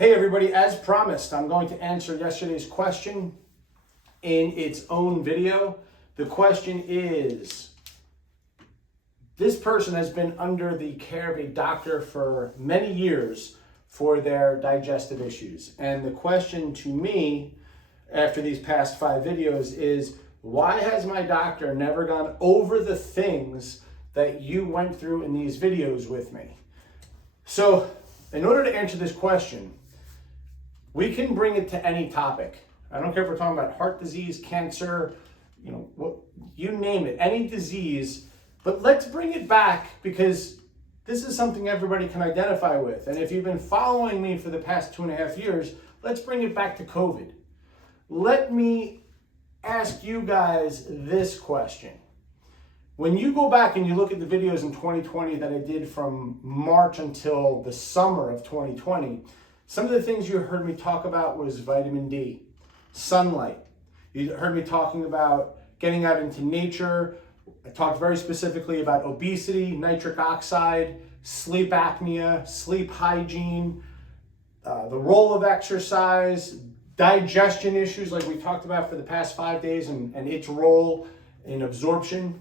Hey everybody, as promised, I'm going to answer yesterday's question in its own video. The question is, this person has been under the care of a doctor for many years for their digestive issues. And the question to me, after these past 5 videos, is why has my doctor never gone over the things that you went through in these videos with me? So, in order to answer this question, we can bring it to any topic. I don't care if we're talking about heart disease, cancer, you name it, any disease, but let's bring it back because this is something everybody can identify with. And if you've been following me for the past 2.5 years, let's bring it back to COVID. Let me ask you guys this question. When you go back and you look at the videos in 2020 that I did from March until the summer of 2020, some of the things you heard me talk about was vitamin D, sunlight. You heard me talking about getting out into nature. I talked very specifically about obesity, nitric oxide, sleep apnea, sleep hygiene, the role of exercise, digestion issues like we talked about for the past 5 days and its role in absorption.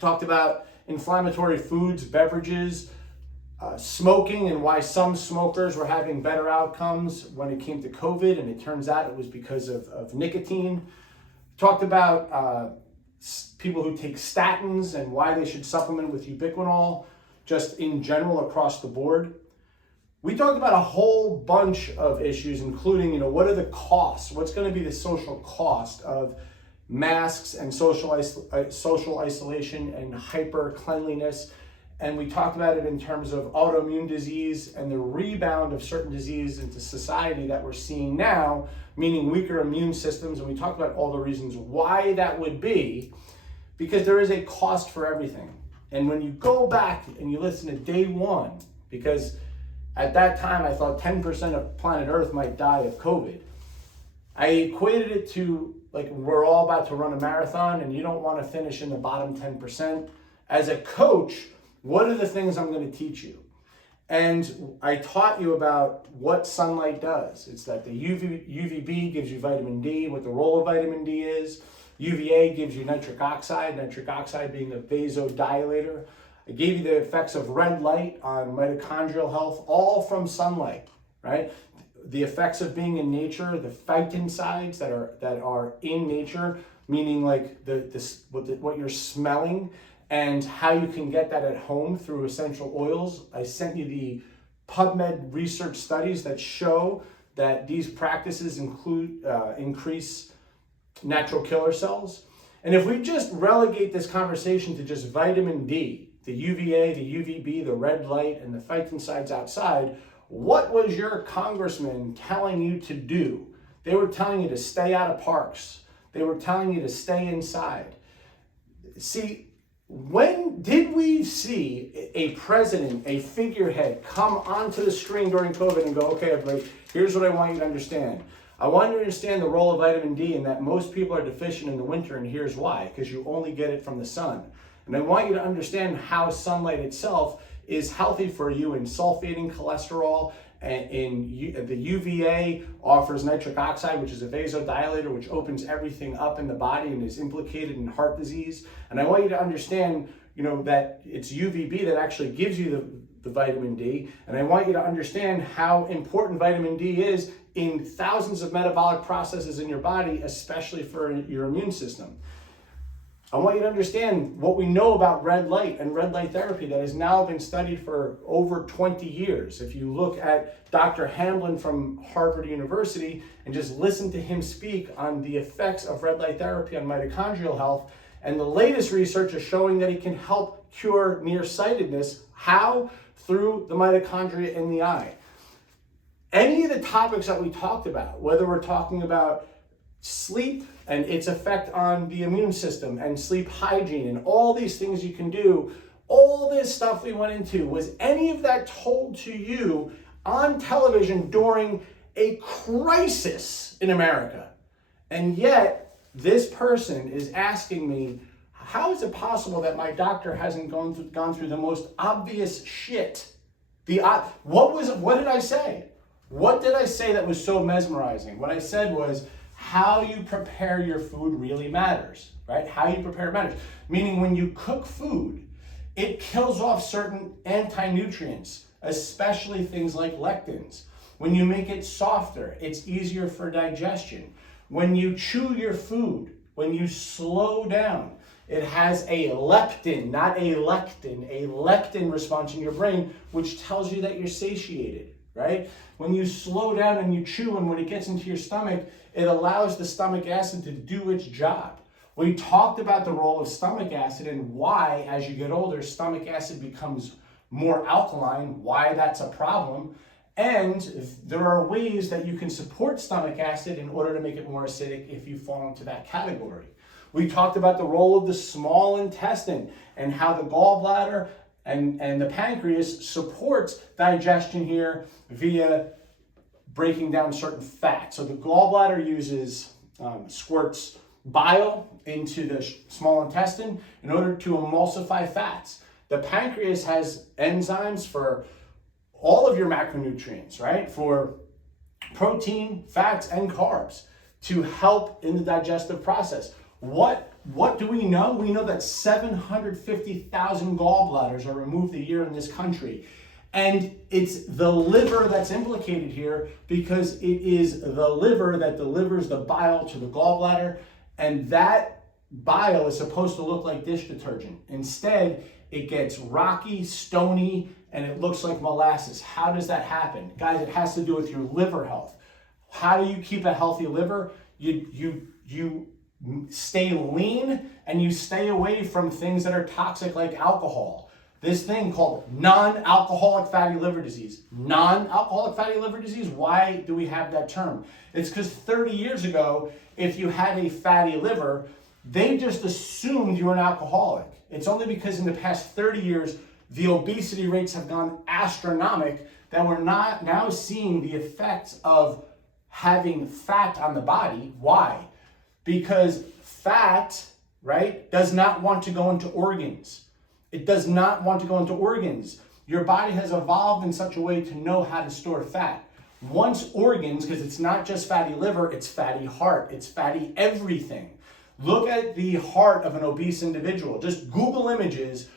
Talked about inflammatory foods, beverages, smoking and why some smokers were having better outcomes when it came to COVID, and it turns out it was because of nicotine. Talked about people who take statins and why they should supplement with ubiquinol, just in general across the board. We talked about a whole bunch of issues, including, what are the costs? What's going to be the social cost of masks and social isolation and hyper cleanliness? And we talked about it in terms of autoimmune disease and the rebound of certain diseases into society that we're seeing now, meaning weaker immune systems. And we talked about all the reasons why that would be, because there is a cost for everything. And when you go back and you listen to day one, because at that time I thought 10% of planet Earth might die of COVID, I equated it to like we're all about to run a marathon and you don't want to finish in the bottom 10%. As a coach, what are the things I'm going to teach you? And I taught you about what sunlight does. It's that the UVB gives you vitamin D, what the role of vitamin D is. UVA gives you nitric oxide being a vasodilator. I gave you the effects of red light on mitochondrial health, all from sunlight, right? The effects of being in nature, the phytoncides that are in nature, meaning like what you're smelling, and how you can get that at home through essential oils. I sent you the PubMed research studies that show that these practices increase natural killer cells. And if we just relegate this conversation to just vitamin D, the UVA, the UVB, the red light, and the phytoncides outside, what was your congressman telling you to do? They were telling you to stay out of parks. They were telling you to stay inside. See, when did we see a president, a figurehead, come onto the screen during COVID and go, okay, everybody, here's what I want you to understand. I want you to understand the role of vitamin D and that most people are deficient in the winter, and here's why, because you only get it from the sun. And I want you to understand how sunlight itself is healthy for you in sulfating cholesterol, and the UVA offers nitric oxide, which is a vasodilator, which opens everything up in the body and is implicated in heart disease. And I want you to understand, that it's UVB that actually gives you the vitamin D. And I want you to understand how important vitamin D is in thousands of metabolic processes in your body, especially for your immune system. I want you to understand what we know about red light and red light therapy that has now been studied for over 20 years. If you look at Dr. Hamblin from Harvard University and just listen to him speak on the effects of red light therapy on mitochondrial health, and the latest research is showing that it can help cure nearsightedness. How? Through the mitochondria in the eye. Any of the topics that we talked about, whether we're talking about sleep and its effect on the immune system and sleep hygiene and all these things you can do, all this stuff we went into, was any of that told to you on television during a crisis in America? And yet this person is asking me, how is it possible that my doctor hasn't gone through the most obvious shit? What did I say? What did I say that was so mesmerizing? What I said was how you prepare your food really matters, right? How you prepare it matters. Meaning when you cook food, it kills off certain anti-nutrients, especially things like lectins. When you make it softer, it's easier for digestion. When you chew your food, when you slow down, it has a leptin, not a lectin response in your brain, which tells you that you're satiated, right? When you slow down and you chew, and when it gets into your stomach, it allows the stomach acid to do its job. We talked about the role of stomach acid and why, as you get older, stomach acid becomes more alkaline, why that's a problem. And there are ways that you can support stomach acid in order to make it more acidic if you fall into that category. We talked about the role of the small intestine and how the gallbladder and the pancreas supports digestion here via breaking down certain fats. So the gallbladder squirts bile into the small intestine in order to emulsify fats. The pancreas has enzymes for all of your macronutrients, right? For protein, fats, and carbs to help in the digestive process. What do we know? We know that 750,000 gallbladders are removed a year in this country. And it's the liver that's implicated here because it is the liver that delivers the bile to the gallbladder. And that bile is supposed to look like dish detergent. Instead, it gets rocky, stony, and it looks like molasses. How does that happen? Guys, it has to do with your liver health. How do you keep a healthy liver? You stay lean and you stay away from things that are toxic like alcohol. This thing called non-alcoholic fatty liver disease. Non-alcoholic fatty liver disease, why do we have that term? It's because 30 years ago, if you had a fatty liver, they just assumed you were an alcoholic. It's only because in the past 30 years, the obesity rates have gone astronomical that we're not now seeing the effects of having fat on the body. Why? Because fat, right, does not want to go into organs. It does not want to go into organs. Your body has evolved in such a way to know how to store fat. Once organs, because it's not just fatty liver, it's fatty heart, it's fatty everything. Look at the heart of an obese individual. Just Google images,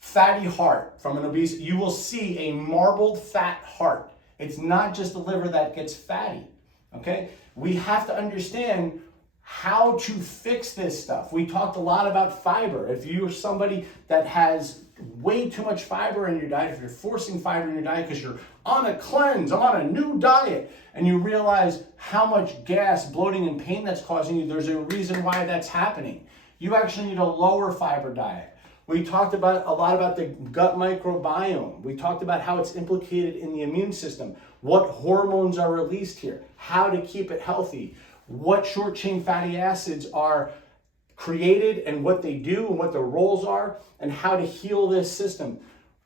fatty heart from an obese, you will see a marbled fat heart. It's not just the liver that gets fatty, okay? We have to understand how to fix this stuff. We talked a lot about fiber. If you're somebody that has way too much fiber in your diet, if you're forcing fiber in your diet because you're on a cleanse, I'm on a new diet, and you realize how much gas, bloating, and pain that's causing you, there's a reason why that's happening. You actually need a lower fiber diet. We talked a lot about the gut microbiome. We talked about how it's implicated in the immune system, what hormones are released here, how to keep it healthy, what short-chain fatty acids are created and what they do and what their roles are, and how to heal this system.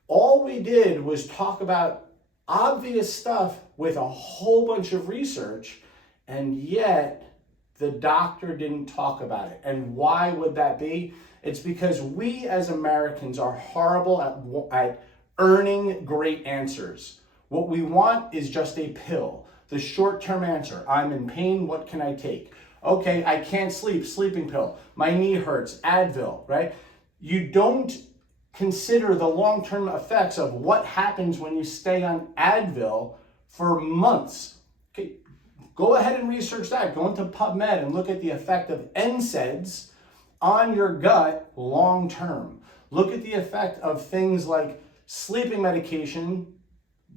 All we did was talk about obvious stuff with a whole bunch of research, and yet the doctor didn't talk about it. And why would that be? It's because we as Americans are horrible at earning great answers. What we want is just a pill. The short-term answer, I'm in pain, what can I take? Okay, I can't sleep, sleeping pill. My knee hurts, Advil, right? You don't consider the long-term effects of what happens when you stay on Advil for months. Okay, go ahead and research that. Go into PubMed and look at the effect of NSAIDs on your gut long-term. Look at the effect of things like sleeping medication,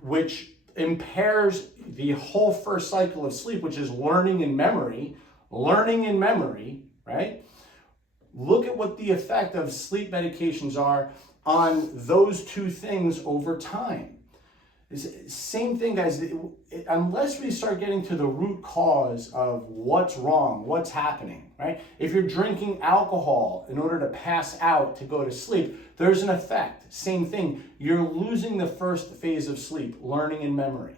which impairs the whole first cycle of sleep, which is learning and memory, right? Look at what the effect of sleep medications are on those two things over time. Same thing, guys, unless we start getting to the root cause of what's wrong, what's happening, right? If you're drinking alcohol in order to pass out to go to sleep, there's an effect. Same thing, you're losing the first phase of sleep, learning and memory.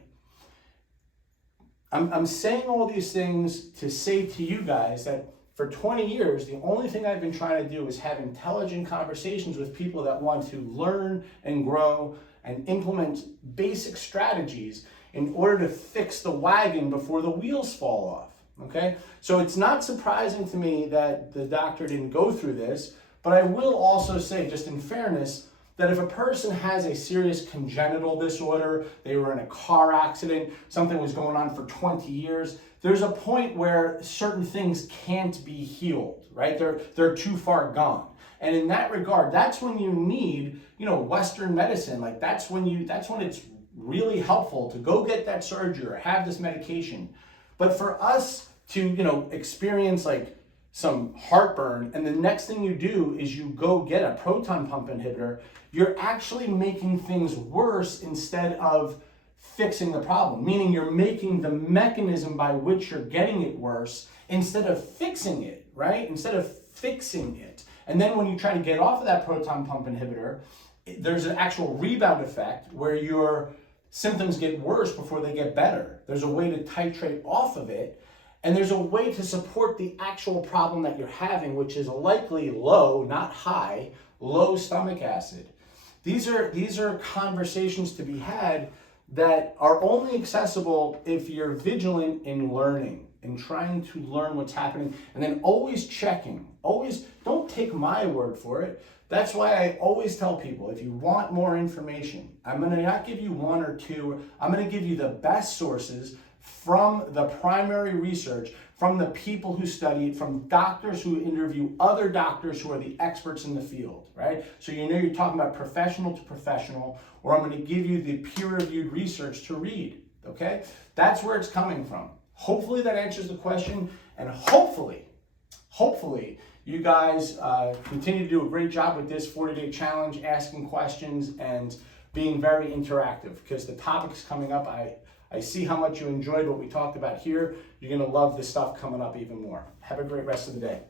I'm saying all these things to say to you guys that for 20 years, the only thing I've been trying to do is have intelligent conversations with people that want to learn and grow and implement basic strategies in order to fix the wagon before the wheels fall off. Okay, so it's not surprising to me that the doctor didn't go through this, but I will also say, just in fairness, that if a person has a serious congenital disorder, they were in a car accident, something was going on for 20 years, there's a point where certain things can't be healed, right? They're too far gone. And in that regard, that's when you need, Western medicine. Like that's when it's really helpful to go get that surgery or have this medication. But for us to, experience like some heartburn, and the next thing you do is you go get a proton pump inhibitor, you're actually making things worse instead of fixing the problem. Meaning you're making the mechanism by which you're getting it worse instead of fixing it, right? Instead of fixing it. And then when you try to get off of that proton pump inhibitor, there's an actual rebound effect where your symptoms get worse before they get better. There's a way to titrate off of it, and there's a way to support the actual problem that you're having, which is likely low, not high, low stomach acid. These are conversations to be had that are only accessible if you're vigilant in learning and trying to learn what's happening, and then always checking. Always, don't take my word for it. That's why I always tell people, if you want more information, I'm going to not give you one or two. I'm going to give you the best sources from the primary research, from the people who study it, from doctors who interview other doctors who are the experts in the field, right? So you're talking about professional to professional, or I'm going to give you the peer-reviewed research to read, okay? That's where it's coming from. Hopefully that answers the question, and hopefully, you guys continue to do a great job with this 40-day challenge, asking questions and being very interactive, because the topics coming up, I see how much you enjoyed what we talked about here. You're going to love this stuff coming up even more. Have a great rest of the day.